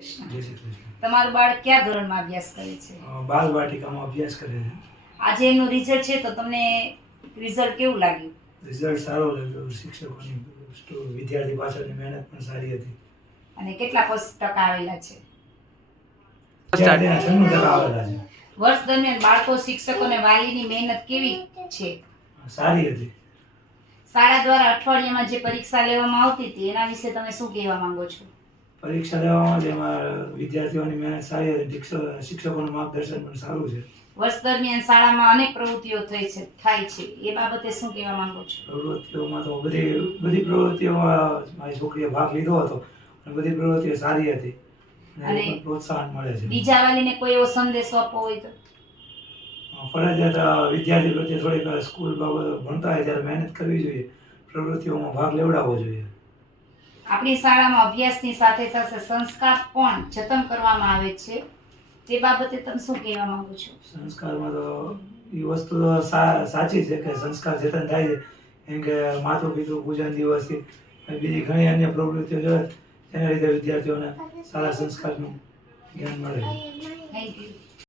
જય શ્રી કૃષ્ણ। તમારું બાળક કયા ધોરણમાં અભ્યાસ કરે છે? બાલવાટિકામાં અભ્યાસ કરે છે। આજે એનું રિઝલ્ટ છે તો તમને રિઝલ્ટ કેવું લાગ્યું? રિઝલ્ટ સારો લાગ્યો। શિક્ષકોની વિદ્યાર્થી પાછળની મહેનત પણ સારી હતી। અને કેટલા ટકા આવેલા છે? વિદ્યાર્થીના 96% આવેલા છે। વર્ષ દરમિયાન બાળકો, શિક્ષકો અને વાલીની મહેનત કેવી છે? સારી હતી। શાળા દ્વારા અઠવાડિયામાં જે પરીક્ષા લેવામાં આવતી હતી એના વિશે તમે શું કહેવા માંગો છો? પરીક્ષા લેવામાં જેમાં વિદ્યાર્થીઓની મહેનત સારી હતી, શિક્ષકોનું માર્ગદર્શન પણ સારું છે। વર્ષ દરમિયાન શાળામાં અનેક પ્રવૃત્તિઓ થાય છે એ બાબતે શું કહેવા માંગો છો? પ્રવૃત્તિઓમાં તો બધી પ્રવૃત્તિઓમાં મારી છોકરીએ ભાગ લીધો હતો અને બધી પ્રવૃત્તિઓ સારી હતી અને અને પ્રોત્સાહન મળે છે। બીજા વાલીને કોઈ એવો સંદેશો આપવો હોય તો? ફરજિયાત વિદ્યાર્થી પ્રત્યે થોડીક સ્કૂલ બાબત ભણતા હોય ત્યારે મહેનત કરવી જોઈએ, પ્રવૃત્તિઓમાં ભાગ લેવડાવવો જોઈએ। આપણી શાળામાં અભ્યાસની સાથે સાથે સંસ્કાર પણ જતન કરવામાં આવે છે તે બાબતે તમે શું કહેવા માંગો છો? સંસ્કારમાં તો એ વસ્તુ તો સાચી છે કે સંસ્કાર જતન થાય છે, કેમ કે માતૃ પિતૃ પૂજન દિવસથી બીજી ઘણી અન્ય પ્રવૃત્તિઓ છે તેના લીધે વિદ્યાર્થીઓને સારા સંસ્કારનું જ્ઞાન મળે છે। Thank you.